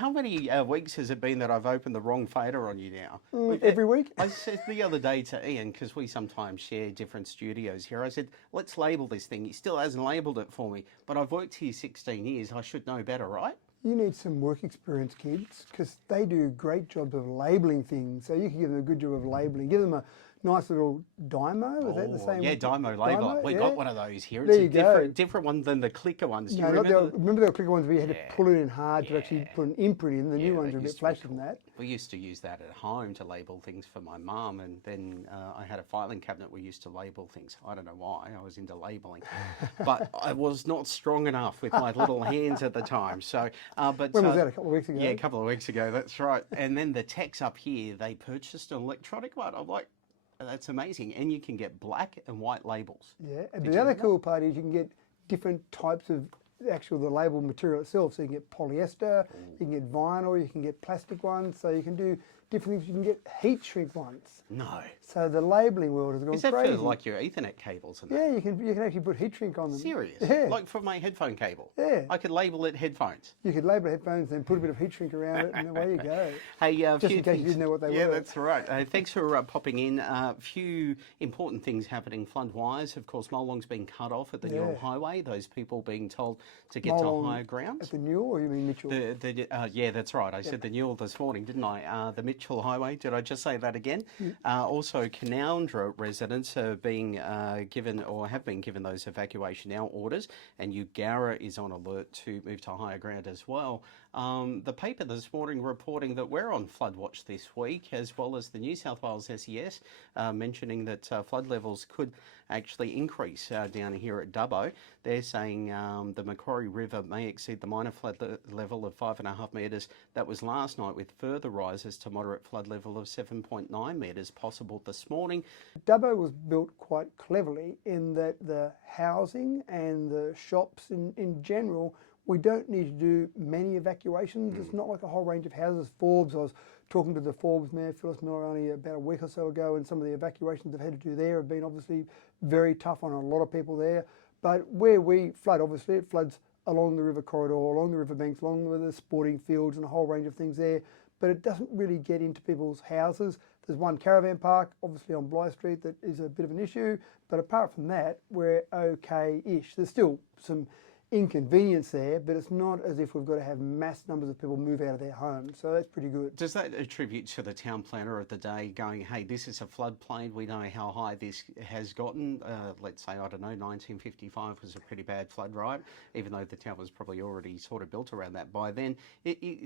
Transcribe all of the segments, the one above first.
how many weeks has it been that I've opened the wrong fader on you now? Every week? I said the other day to Ian, because we sometimes share different studios here, I said, let's label this thing. He still hasn't labelled it for me, but I've worked here 16 years. I should know better, right? You need some work experience, kids, because they do great jobs of labelling things. So you can give them a good job of labelling. Give them a nice little dymo. Is that the same? Yeah, dymo labeler. Dymo? We Yeah. got one of those here. There It's you a go. different one than the clicker ones. Do you No, remember? remember the clicker ones where you had to Yeah. pull it in hard to Yeah. actually put an imprint in. The new ones that are a bit used to be flashy cool. than that. We used to use that at home to label things for my mum, and then I had a filing cabinet we used to label things. I don't know why, I was into labelling. But I was not strong enough with my little hands at the time. So, but When was that, a couple of weeks ago? Yeah, a couple of weeks ago, that's right. And then the techs up here, they purchased an electronic one. I'm like, that's amazing. And you can get black and white labels. Yeah, Did but you the other know cool part is you can get different types of the label material itself. So you can get polyester, you can get vinyl, you can get plastic ones. So you can do different things. You can get heat shrink ones. No. So the labelling world has gone Is that crazy. for like your Ethernet cables and that? Yeah, you can actually put heat shrink on them. Serious? Yeah. Like for my headphone cable? Yeah. I could label it headphones. You could label headphones and put a bit of heat shrink around it, and away you go. Hey, Just in case you didn't know what they were. Yeah, that's right. Thanks for popping in. A few important things happening. Flood wise, of course, Molong's been cut off at the Newell Highway. Those people being told to get Molong to higher ground. At the Newell, or you mean Mitchell? Yeah, that's right. I said the Newell this morning, didn't I? The Mitchell Highway. Did I just say that again? Also, Canoundra residents are being given or have been given those evacuation now orders, and Eugowra is on alert to move to higher ground as well. The paper this morning reporting that we're on flood watch this week, as well as the New South Wales SES mentioning that flood levels could actually increase down here at Dubbo. They're saying the Macquarie River may exceed the minor flood level of 5.5 metres that was last night, with further rises to moderate flood level of 7.9 metres possible this morning. Dubbo was built quite cleverly in that the housing and the shops in general, we don't need to do many evacuations. It's not like a whole range of houses. Forbes, I was talking to the Forbes Mayor, Phyllis Miller, only about a week or so ago, and some of the evacuations they've had to do there have been obviously very tough on a lot of people there. But where we flood, obviously, it floods along the river corridor, along the riverbanks, along the sporting fields and a whole range of things there. But it doesn't really get into people's houses. There's one caravan park, obviously on Blythe Street, that is a bit of an issue. But apart from that, we're okay-ish. There's still some inconvenience there, but it's not as if we've got to have mass numbers of people move out of their homes. So that's pretty good. Does that attribute to the town planner of the day going, hey, this is a floodplain, we know how high this has gotten? Let's say, I don't know, 1955 was a pretty bad flood, right? Even though the town was probably already sort of built around that by then.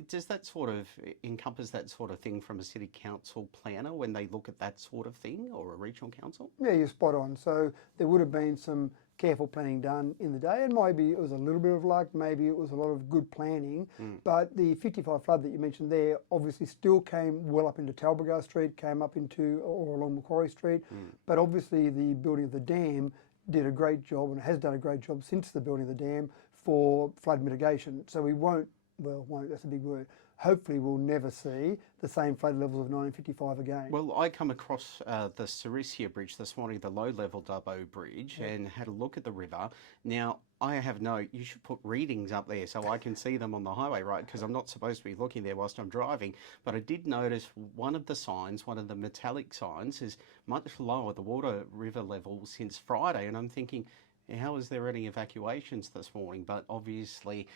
Does that sort of encompass that sort of thing from a city council planner when they look at that sort of thing, or a regional council? Yeah, you're spot on. So there would have been some careful planning done in the day, and maybe it was a little bit of luck, maybe it was a lot of good planning, but the 55 flood that you mentioned there obviously still came well up into Talbragar Street, came up into or along Macquarie Street, but obviously the building of the dam did a great job, and has done a great job since the building of the dam for flood mitigation. So we won't, that's a big word, hopefully we'll never see the same flood levels of 1955 again. Well, I come across the Sarisia Bridge this morning, the low-level Dubbo Bridge, and had a look at the river. Now, I have you should put readings up there so I can see them on the highway, right? Because I'm not supposed to be looking there whilst I'm driving. But I did notice one of the signs, one of the metallic signs, is much lower, the water river level, since Friday. And I'm thinking, how is there any evacuations this morning? But obviously,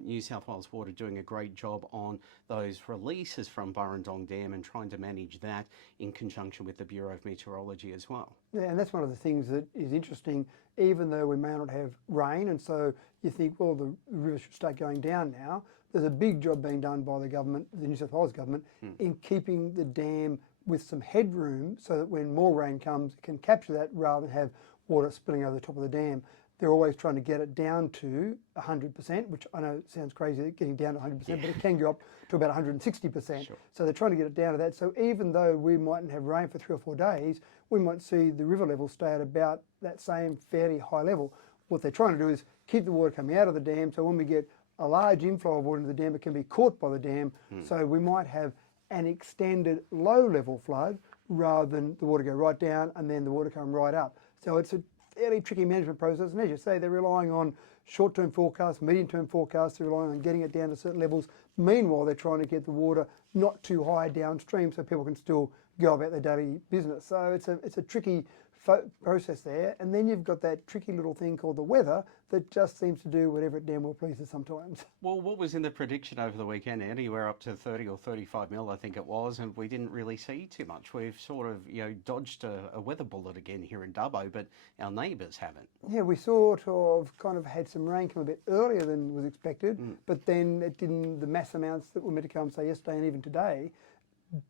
New South Wales Water doing a great job on those releases from Burrendong Dam and trying to manage that in conjunction with the Bureau of Meteorology as well. Yeah, and that's one of the things that is interesting, even though we may not have rain, and so you think, well, the river should start going down now. There's a big job being done by the government, the New South Wales government, in keeping the dam with some headroom so that when more rain comes, it can capture that rather than have water spilling over the top of the dam. They're always trying to get it down to 100%, which I know sounds crazy, getting down to 100%, but it can go up to about 160%. Sure. So they're trying to get it down to that. So even though we mightn't have rain for 3 or 4 days, we might see the river level stay at about that same fairly high level. What they're trying to do is keep the water coming out of the dam, so when we get a large inflow of water into the dam, it can be caught by the dam. So we might have an extended low-level flood rather than the water go right down and then the water come right up. So it's a fairly tricky management process, and as you say, they're relying on short-term forecasts, medium-term forecasts, they're relying on getting it down to certain levels. Meanwhile, they're trying to get the water not too high downstream so people can still go about their daily business. So it's a tricky process there. And then you've got that tricky little thing called the weather that just seems to do whatever it damn well pleases sometimes. Well, what was in the prediction over the weekend, anywhere up to 30 or 35 mil, I think it was, and we didn't really see too much. We've sort of, dodged a weather bullet again here in Dubbo, but our neighbours haven't. Yeah, we sort of kind of had some rain come a bit earlier than was expected, but then it didn't, the mass amounts that were meant to come, say, yesterday and even today,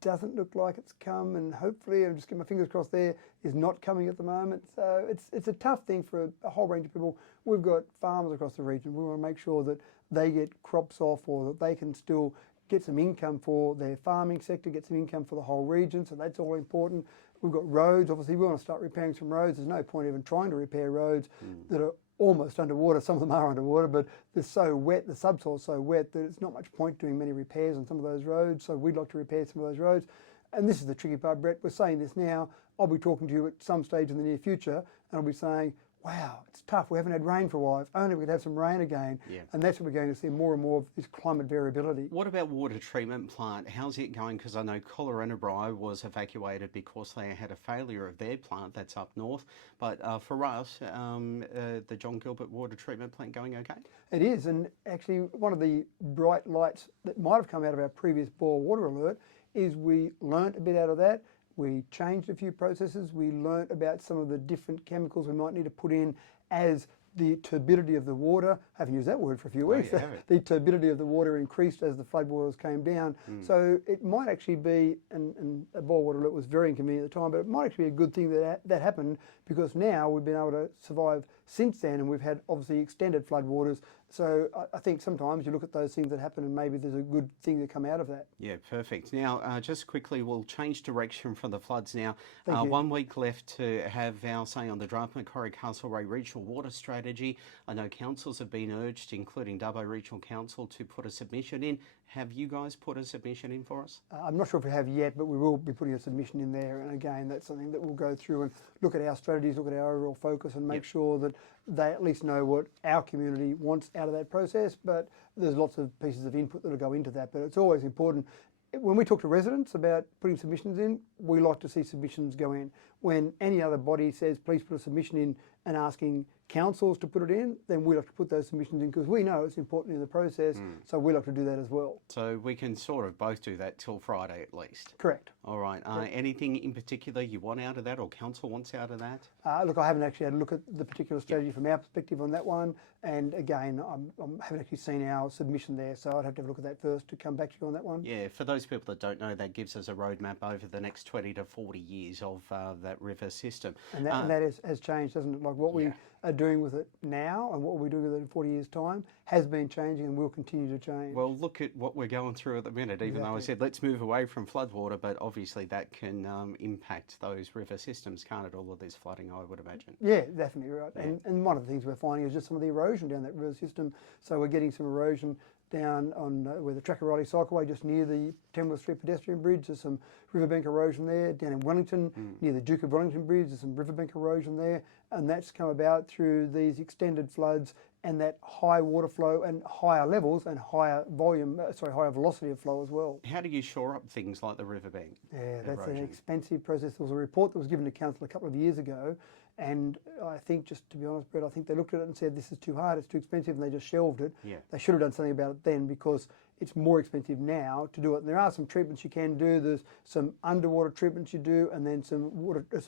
doesn't look like it's come, and hopefully, I'm just getting my fingers crossed there, is not coming at the moment. So it's a tough thing for a whole range of people. We've got farmers across the region. We want to make sure that they get crops off, or that they can still get some income for their farming sector, get some income for the whole region. So that's all important. We've got roads. Obviously, we want to start repairing some roads. There's no point even trying to repair roads that are almost underwater. Some of them are underwater, but they're so wet, the subsoil's so wet that it's not much point doing many repairs on some of those roads. So we'd like to repair some of those roads. And this is the tricky part, Brett. We're saying this now. I'll be talking to you at some stage in the near future, and I'll be saying, wow, it's tough. We haven't had rain for a while. If only we could have some rain again. Yeah. And that's what we're going to see, more and more of this climate variability. What about water treatment plant? How's it going? Because I know Collarenebri was evacuated because they had a failure of their plant that's up north. But for us, the John Gilbert water treatment plant going okay? It is, and actually one of the bright lights that might have come out of our previous boil water alert is we learnt a bit out of that. We changed a few processes. We learnt about some of the different chemicals we might need to put in as the turbidity of the water. I haven't used that word for a few weeks. The turbidity of the water increased as the floodwaters came down. So it might actually be, and a boil water alert was very inconvenient at the time, but it might actually be a good thing that happened, because now we've been able to survive since then, and we've had obviously extended floodwaters. So I think sometimes you look at those things that happen and maybe there's a good thing to come out of that. Yeah, perfect. Now, just quickly, we'll change direction from the floods now. Thank you. 1 week left to have our say on the draft Macquarie Castlereagh Regional Water Strategy. I know councils have been urged, including Dubbo Regional Council, to put a submission in. Have you guys put a submission in for us? I'm not sure if we have yet, but we will be putting a submission in there. And again, that's something that we'll go through and look at our strategies, look at our overall focus, and make sure that they at least know what our community wants out of that process. But there's lots of pieces of input that will go into that. But it's always important. When we talk to residents about putting submissions in, we like to see submissions go in. When any other body says, please put a submission in, and asking councils to put it in, then we like to put those submissions in, because we know it's important in the process, so we like to do that as well. So we can sort of both do that till Friday at least? Correct. All right. Anything in particular you want out of that, or council wants out of that? Look, I haven't actually had a look at the particular strategy from our perspective on that one, and again, I haven't actually seen our submission there, so I'd have to have a look at that first to come back to you on that one. Yeah, for those people that don't know, that gives us a roadmap over the next 20 to 40 years of that river system. And that has changed, doesn't it? Like what we are doing with it now and what we'll be doing with it in 40 years' time has been changing and will continue to change. Well, look at what we're going through at the minute, even though I said let's move away from floodwater, but obviously that can impact those river systems, can't it? All of this flooding, I would imagine. Yeah, definitely right. Yeah. And one of the things we're finding is just some of the erosion down that river system. So we're getting some erosion down on where the Tracker-Riley Cycleway, just near the Tamworth Street pedestrian bridge. There's some riverbank erosion there. Down in Wellington, near the Duke of Wellington Bridge, there's some riverbank erosion there. And that's come about through these extended floods and that high water flow and higher levels and higher volume, higher velocity of flow as well. How do you shore up things like the riverbank? Yeah, that's an expensive process. There was a report that was given to council a couple of years ago, and I think, just to be honest, Brett, I think they looked at it and said, this is too hard, it's too expensive, and they just shelved it. Yeah. They should have done something about it then, because it's more expensive now to do it. And there are some treatments you can do. There's some underwater treatments you do, and then some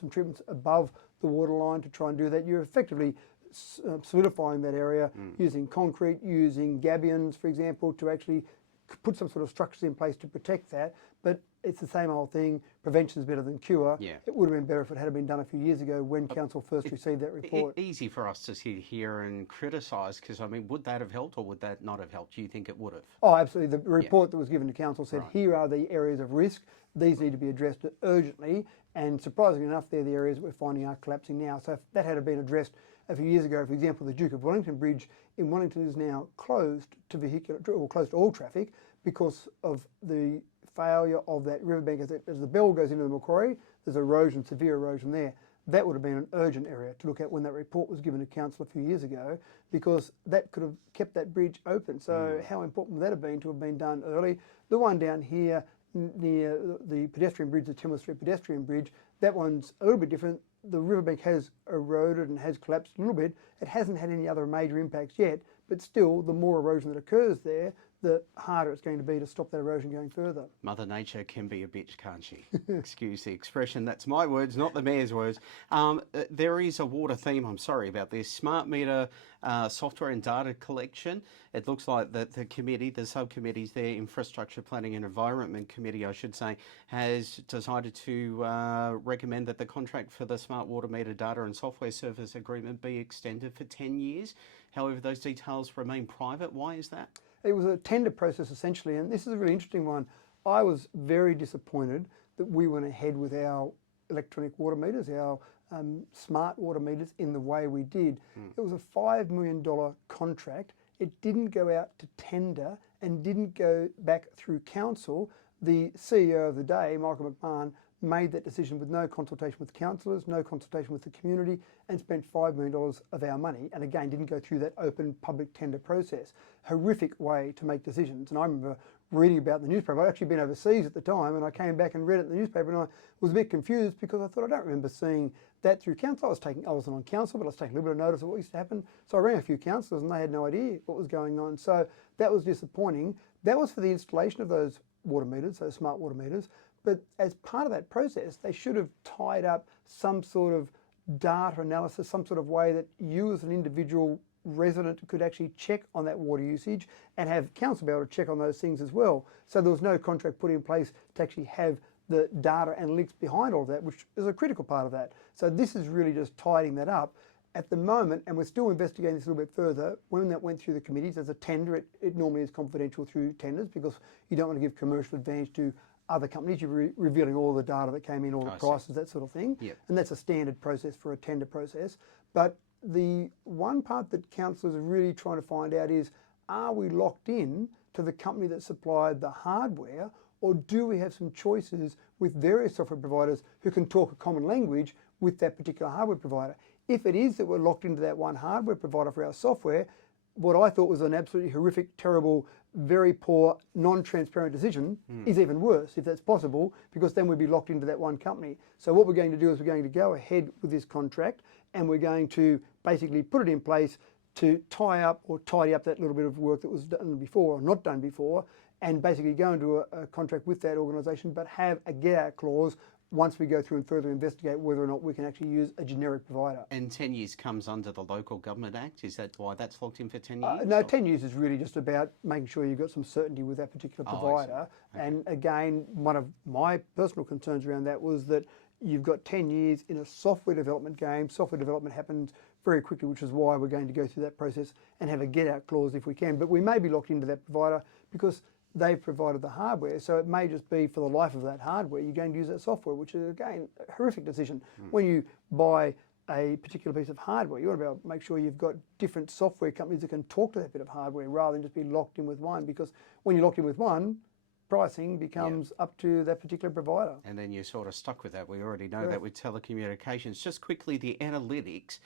treatments above the water line to try and do that. You're effectively solidifying that area using concrete, using gabions, for example, to actually put some sort of structures in place to protect that. But it's the same old thing. Prevention is better than cure. Yeah. It would have been better if it had been done a few years ago when council first received that report. Easy for us to sit here and criticise, because I mean, would that have helped or would that not have helped? Do you think it would have? Oh, absolutely. The report that was given to council said, here are the areas of risk. These need to be addressed urgently. And surprisingly enough, they're the areas that we're finding are collapsing now. So if that had been addressed a few years ago, for example, the Duke of Wellington Bridge in Wellington is now closed to closed to all traffic because of the failure of that riverbank. As the Bell goes into the Macquarie, there's erosion, severe erosion there. that would have been an urgent area to look at when that report was given to council a few years ago, because that could have kept that bridge open. So how important would that have been done early? The one down here near the pedestrian bridge, the Timber Street pedestrian bridge, that one's a little bit different. The riverbank has eroded and has collapsed a little bit. It hasn't had any other major impacts yet, but still, the more erosion that occurs there, the harder it's going to be to stop that erosion going further. Mother Nature can be a bitch, can't she? Excuse the expression. That's my words, not the mayor's words. There is a water theme, I'm sorry about this. Smart meter software and data collection. It looks like that the committee, the subcommittees there, Infrastructure Planning and Environment Committee, I should say, has decided to recommend that the contract for the smart water meter data and software service agreement be extended for 10 years. However, those details remain private. Why is that? It was a tender process essentially, and this is a really interesting one. I was very disappointed that we went ahead with our electronic water meters, our smart water meters, in the way we did. It was a $5 million contract. It didn't go out to tender and didn't go back through council. The CEO of the day, Michael McMahon, made that decision with no consultation with councillors, no consultation with the community, and spent $5 million of our money, and again didn't go through that open public tender process. Horrific way to make decisions. And I remember reading about the newspaper. I'd actually been overseas at the time, and I came back and read it in the newspaper, and I was a bit confused because I thought, I don't remember seeing that through council. I wasn't on council, but I was taking a little bit of notice of what used to happen. So I rang a few councillors and they had no idea what was going on. So that was disappointing. That was for the installation of those water meters, those smart water meters. But as part of that process, they should have tied up some sort of data analysis, some sort of way that you as an individual resident could actually check on that water usage and have council be able to check on those things as well. So there was no contract put in place to actually have the data analytics behind all of that, which is a critical part of that. So this is really just tidying that up. At the moment, and we're still investigating this a little bit further, when that went through the committees as a tender, it normally is confidential through tenders because you don't want to give commercial advantage to other companies. You're revealing all the data that came in, all the prices, that sort of thing. Yep. And that's a standard process for a tender process. But the one part that councillors are really trying to find out is, are we locked in to the company that supplied the hardware, or do we have some choices with various software providers who can talk a common language with that particular hardware provider? If it is that we're locked into that one hardware provider for our software, what I thought was an absolutely horrific, terrible, very poor, non-transparent decision is even worse, if that's possible, because then we'd be locked into that one company. So what we're going to do is we're going to go ahead with this contract, and we're going to basically put it in place to tie up or tidy up that little bit of work that was done before or not done before, and basically go into a contract with that organisation, but have a get-out clause once we go through and further investigate whether or not we can actually use a generic provider. And 10 years comes under the Local Government Act. Is that why that's locked in for 10 years? No, 10 years is really just about making sure you've got some certainty with that particular provider. Okay. And again, one of my personal concerns around that was that you've got 10 years in a software development game. Software development happens very quickly, which is why we're going to go through that process and have a get-out clause if we can. But we may be locked into that provider because they've provided the hardware, so it may just be for the life of that hardware you're going to use that software, which is again a horrific decision. When you buy a particular piece of hardware, you want to be able to make sure you've got different software companies that can talk to that bit of hardware rather than just be locked in with one, because when you're locked in with one, pricing becomes up to that particular provider. And then you're sort of stuck with that. We already know that with telecommunications. Just quickly, the analytics.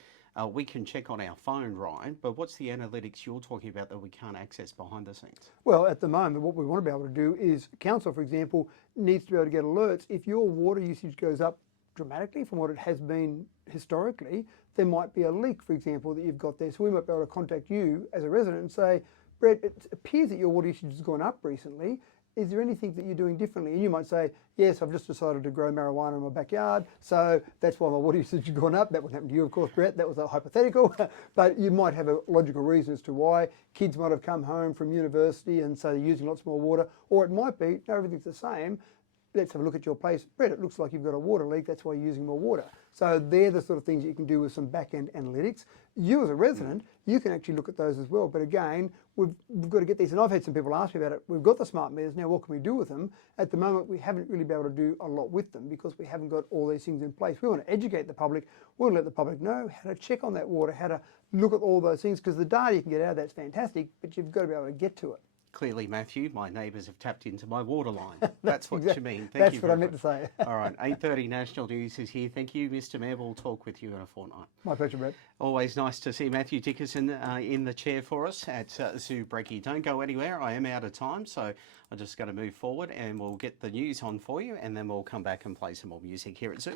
We can check on our phone, Ryan, but what's the analytics you're talking about that we can't access behind the scenes? Well, at the moment, what we want to be able to do is, council, for example, needs to be able to get alerts. If your water usage goes up dramatically from what it has been historically, there might be a leak, for example, that you've got there. So we might be able to contact you as a resident and say, Brett, it appears that your water usage has gone up recently. Is there anything that you're doing differently? And you might say, yes, I've just decided to grow marijuana in my backyard, so that's why my water usage has gone up. That wouldn't happen to you, of course, Brett. That was a hypothetical. But you might have a logical reason as to why. Kids might have come home from university and so they're using lots more water. Or it might be, no, everything's the same. Let's have a look at your place. Brett, it looks like you've got a water leak. That's why you're using more water. So they're the sort of things that you can do with some back-end analytics. You as a resident, you can actually look at those as well. But again, we've got to get these. And I've had some people ask me about it. We've got the smart meters. Now, what can we do with them? At the moment, we haven't really been able to do a lot with them because we haven't got all these things in place. We want to educate the public. We want to let the public know how to check on that water, how to look at all those things, because the data you can get out of that's fantastic, but you've got to be able to get to it. Clearly, Matthew, my neighbours have tapped into my water line. That's what you mean. Thank That's you what I very meant much. to say. All right, 8:30 National News is here. Thank you, Mr Mayor. We'll talk with you in a fortnight. My pleasure, Brett. Always nice to see Matthew Dickerson in the chair for us at Zoo Brecky. Don't go anywhere. I am out of time, so I'm just going to move forward and we'll get the news on for you and then we'll come back and play some more music here at Zoo.